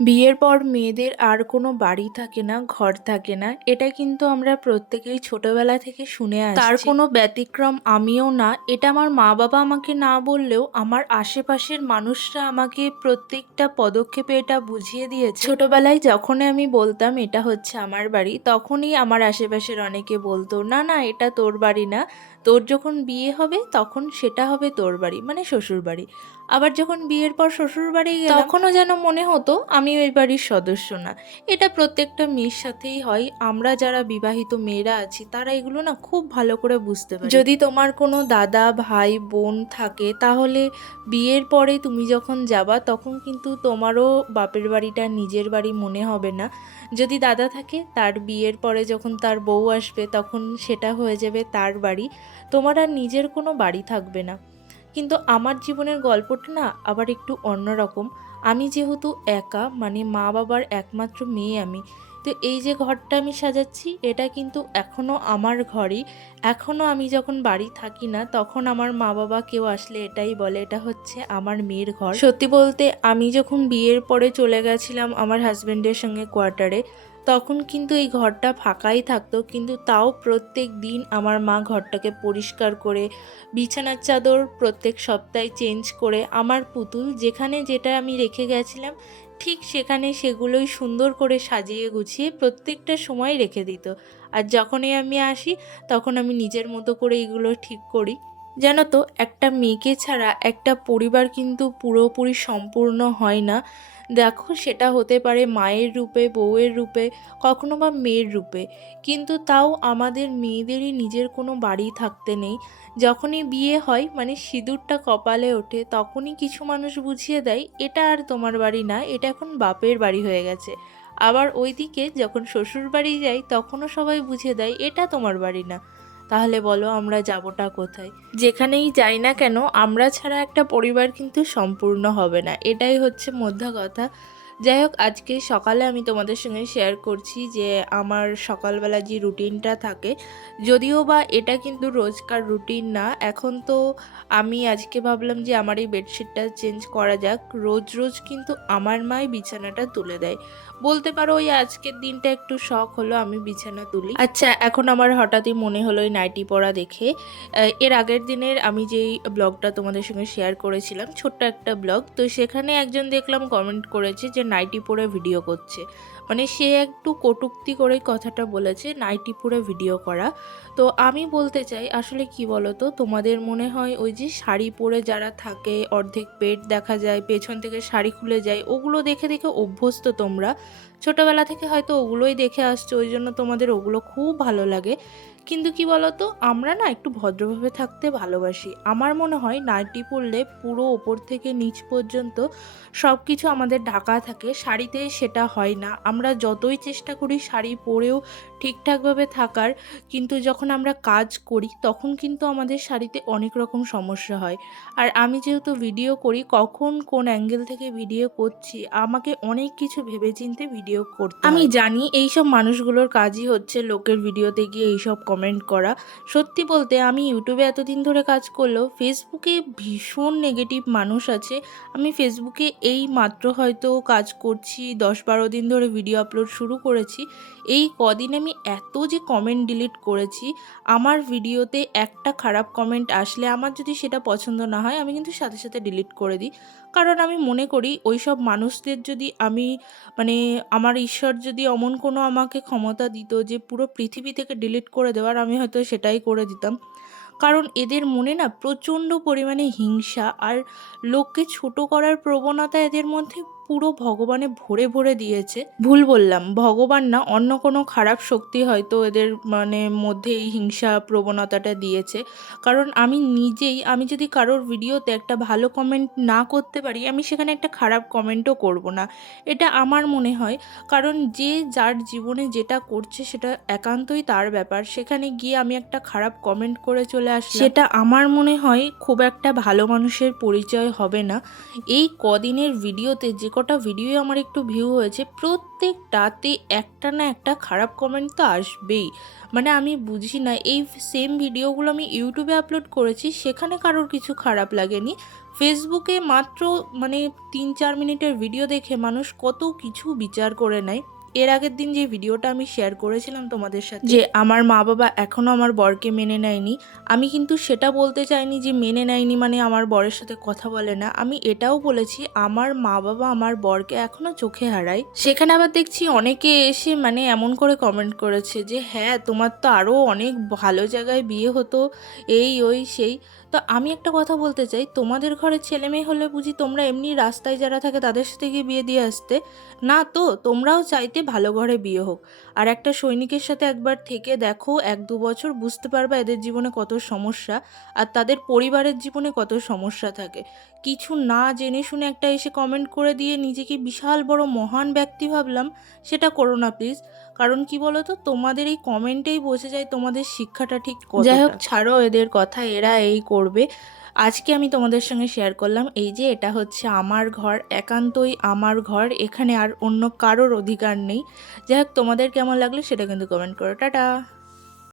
বিয়ের পর মেয়েদের আর কোনো বাড়ি থাকে না, ঘর থাকে না। এটা কিন্তু আমরা প্রত্যেকেই ছোটবেলা থেকে শুনে আসছি। তার কোনো ব্যতিক্রম আমিও না। এটা আমার মা বাবা আমাকে না বললেও আমার আশেপাশের মানুষরা আমাকে প্রত্যেকটা পদক্ষেপে এটা বুঝিয়ে দিয়েছে। ছোটবেলায় যখনই আমি বলতাম এটা হচ্ছে আমার বাড়ি, তখনই আমার আশেপাশের অনেকে বলতো, না না এটা তোর বাড়ি না, তোর যখন বিয়ে হবে তখন সেটা হবে তোর বাড়ি, মানে শ্বশুর বাড়ি। আবার যখন বিয়ের পর শ্বশুর বাড়ি গেলাম তখনও যেন মনে হতো আমি ওই বাড়ির সদস্য না। এটা প্রত্যেকটা মেয়ের সাথেই হয়। আমরা যারা বিবাহিত মেয়েরা আছি তারা এগুলো না খুব ভালো করে বুঝতে পারি। যদি তোমার কোনো দাদা ভাই বোন থাকে তাহলে বিয়ের পরে তুমি যখন যাবা তখন কিন্তু তোমারও বাপের বাড়িটা নিজের বাড়ি মনে হবে না। যদি দাদা থাকে তার বিয়ের পরে যখন তার বউ আসবে তখন সেটা হয়ে যাবে তার বাড়ি। তোমার আর নিজের কোনো বাড়ি থাকবে না। কিন্তু আমার জীবনের গল্পটা না আবার একটু অন্যরকম। আমি যেহেতু একা, মানে মা বাবার একমাত্র মেয়ে আমি, তো এই যে ঘরটা আমি সাজাচ্ছি এটা কিন্তু এখনও আমার ঘরই। এখনও আমি যখন বাড়ি থাকি না তখন আমার মা বাবা কেউ আসলে এটাই বলে এটা হচ্ছে আমার মেয়ের ঘর। সত্যি বলতে আমি যখন বিয়ের পরে চলে গেছিলাম আমার হাজব্যান্ডের সঙ্গে কোয়ার্টারে, তখন কিন্তু এই ঘরটা ফাঁকাই থাকতো, কিন্তু তাও প্রত্যেক দিন আমার মা ঘরটাকে পরিষ্কার করে, বিছানার চাদর প্রত্যেক সপ্তাহে চেঞ্জ করে, আমার পুতুল যেখানে যেটা আমি রেখে গেছিলাম ঠিক সেখানে সেগুলোই সুন্দর করে সাজিয়ে গুছিয়ে প্রত্যেকটা সময় রেখে দিত। আর যখনই আমি আসি তখন আমি নিজের মতো করে এগুলো ঠিক করি। জানো তো, একটা মেয়েকে ছাড়া একটা পরিবার কিন্তু পুরোপুরি সম্পূর্ণ হয় না। দেখো, সেটা হতে পারে মায়ের রূপে, বউয়ের রূপে, কখনো বা মেয়ের রূপে, কিন্তু তাও আমাদের মেয়েদেরই নিজের কোনো বাড়ি থাকতে নেই। যখনই বিয়ে হয়, মানে সিঁদুরটা কপালে ওঠে, তখনই কিছু মানুষ বুঝিয়ে দেয় এটা আর তোমার বাড়ি না, এটা এখন বাপের বাড়ি হয়ে গেছে। আবার ওইদিকে যখন শ্বশুর বাড়ি যাই তখনও সবাই বুঝিয়ে দেয় এটা তোমার বাড়ি না। তাহলে বলো আমরা যাবোটা কোথায়? যেখানেই যাই না কেন আমরা ছাড়া একটা পরিবার কিন্তু সম্পূর্ণ হবে না, এটাই হচ্ছে মোদ্দা কথা। যাই হোক, আজকে সকালে আমি তোমাদের সঙ্গে শেয়ার করছি যে আমার সকালবেলা যে রুটিনটা থাকে, যদিও বা এটা কিন্তু রোজকার রুটিন না। এখন তো আমি আজকে ভাবলাম যে আমার এই বেডশিটটা চেঞ্জ করা যাক। রোজ রোজ কিন্তু আমার মাই বিছানাটা তুলে দেয়। বলতে পারো ওই আজকের দিনটা একটু শখ হলো আমি বিছানা তুলি। আচ্ছা, এখন আমার হঠাৎই মনে হলো এই নাইটি পরা দেখে, এর আগের দিনের আমি যেই ব্লগটা তোমাদের সঙ্গে শেয়ার করেছিলাম, ছোট্ট একটা ব্লগ, তো সেখানে একজন দেখলাম কমেন্ট করেছে যে নাইটি পরে ভিডিও করছে। মানে সে একটু কটূক্তি করেই কথাটা বলেছে, নাইটি পরে ভিডিও করা। তো আমি বলতে চাই আসলে কি বলো তো, তোমাদের মনে হয় ওই যে শাড়ি পরে যারা থাকে অর্ধেক পেট দেখা যায়, পেছন থেকে শাড়ি খুলে যায়, ওগুলো দেখে দেখে অভ্যস্ত তোমরা, ছোটবেলা থেকে হয়তো ওগুলোই দেখে আসছো, ওই জন্য তোমাদের ওগুলো খুব ভালো লাগে। কিন্তু কি বলতো, আমরা না একটু ভদ্রভাবে থাকতে ভালোবাসি। আমার মনে হয় নাইটি পরলে পুরো ওপর থেকে নিচ পর্যন্ত সব কিছু আমাদের ঢাকা থাকে, শাড়িতে সেটা হয় না। আমরা যতই চেষ্টা করি শাড়ি পরেও ঠিকঠাকভাবে থাকার, কিন্তু যখন আমরা কাজ করি তখন কিন্তু আমাদের শাড়িতে অনেক রকম সমস্যা হয়। আর আমি যেহেতু ভিডিও করি, কখন কোন অ্যাঙ্গেল থেকে ভিডিও করছি আমাকে অনেক কিছু ভেবেচিন্তে ভিডিও করতে হয়। আমি জানি এইসব মানুষগুলোর কাজই হচ্ছে লোকের ভিডিওতে গিয়ে এইসব কমেন্ট করা। সত্যি বলতে আমি ইউটিউবে এতদিন ধরে কাজ করলেও ফেসবুকে ভীষণ নেগেটিভ মানুষ আছে। আমি ফেসবুকে এই মাত্র হয়তো কাজ করছি, 10-12 দিন ধরে ভিডিও আপলোড শুরু করেছি। এই কদিন আমি এত যে কমেন্ট ডিলিট করেছি। আমার ভিডিওতে একটা খারাপ কমেন্ট আসলে আমার যদি সেটা পছন্দ না হয় আমি কিন্তু সাথে সাথে ডিলিট করে দিই। কারণ আমি মনে করি ওই সব মানুষদের যদি আমি, মানে আমার ঈশ্বর যদি অমন কোনো আমাকে ক্ষমতা দিত যে পুরো পৃথিবী থেকে ডিলিট করে দেওয়ার, আমি হয়তো সেটাই করে দিতাম। কারণ এদের মনে না প্রচণ্ড পরিমাণে হিংসা আর লোককে ছোট করার প্রবণতা এদের মধ্যে পুরো ভগবানে ভরে ভরে দিয়েছে। ভুল বললাম, ভগবান না, অন্য কোনো খারাপ শক্তি হয়তো এদের মানে মধ্যে এই হিংসা প্রবণতাটা দিয়েছে। কারণ আমি নিজেই, আমি যদি কারোর ভিডিওতে একটা ভালো কমেন্ট না করতে পারি আমি সেখানে একটা খারাপ কমেন্টও করব না, এটা আমার মনে হয়। কারণ যে যার জীবনে যেটা করছে সেটা একান্তই তার ব্যাপার, সেখানে গিয়ে আমি একটা খারাপ কমেন্ট করে চলে আসলাম, সেটা আমার মনে হয় খুব একটা ভালো মানুষের পরিচয় হবে না। এই কদিনের ভিডিওতে যে কটা ভিডিও আমার একটু ভিউ হয়েছে প্রত্যেকটাতে একটা না একটা খারাপ কমেন্ট তো আসবেই। মানে আমি বুঝি না, এই সেম ভিডিওগুলো আমি ইউটিউবে আপলোড করেছি, সেখানে কারোর কিছু খারাপ লাগেনি। ফেসবুকে মাত্র মানে 3-4 মিনিটের ভিডিও দেখে মানুষ কত কিছু বিচার করে নেয়। এর আগের দিন যে ভিডিওটা আমি শেয়ার করেছিলাম তোমাদের সাথে, যে আমার মা বাবা এখনও আমার বরকে মেনে নেয়নি, আমি কিন্তু সেটা বলতে চাইনি যে মেনে নেয়নি মানে আমার বরের সাথে কথা বলে না। আমি এটাও বলেছি আমার মা বাবা আমার বরকে এখনও চোখে হারায়। সেখানে আবার দেখছি অনেকে এসে মানে এমন করে কমেন্ট করেছে যে হ্যাঁ তোমার তো আরও অনেক ভালো জায়গায় বিয়ে হতো, এই ওই সেই। তো আমি একটা কথা বলতে চাই, তোমাদের ঘরে ছেলে মেয়ে হলে বুঝি তোমরা এমনি রাস্তায় যারা থাকে তাদের সাথে গিয়ে বিয়ে দিয়ে আসতে? না তো, তোমরাও চাইতে ভালো ঘরে বিয়ে হোক। আর একটা সৈনিকের সাথে একবার থেকে দেখো 1-2 বছর, বুঝতে পারবা এদের জীবনে কত সমস্যা আর তাদের পরিবারের জীবনে কত সমস্যা থাকে। কিছু না জেনে শুনে একটা এসে কমেন্ট করে দিয়ে নিজেকে বিশাল বড় মহান ব্যক্তি ভাবলাম, সেটা করো না প্লিজ। কারণ কি বলো তো, তোমাদের এই কমেন্টেই বোঝা যায় তোমাদের শিক্ষাটা ঠিক কতটা। যাই হোক, ছাড়ো এদের কথা, এরা এই করবে। আজকে আমি তোমাদের সঙ্গে শেয়ার করলাম এই যে এটা হচ্ছে আমার ঘর, একান্তই আমার ঘর, এখানে আর অন্য কারোর অধিকার নেই। যাই হোক, তোমাদের কেমন লাগলো সেটা কিন্তু কমেন্ট করো। টাটা।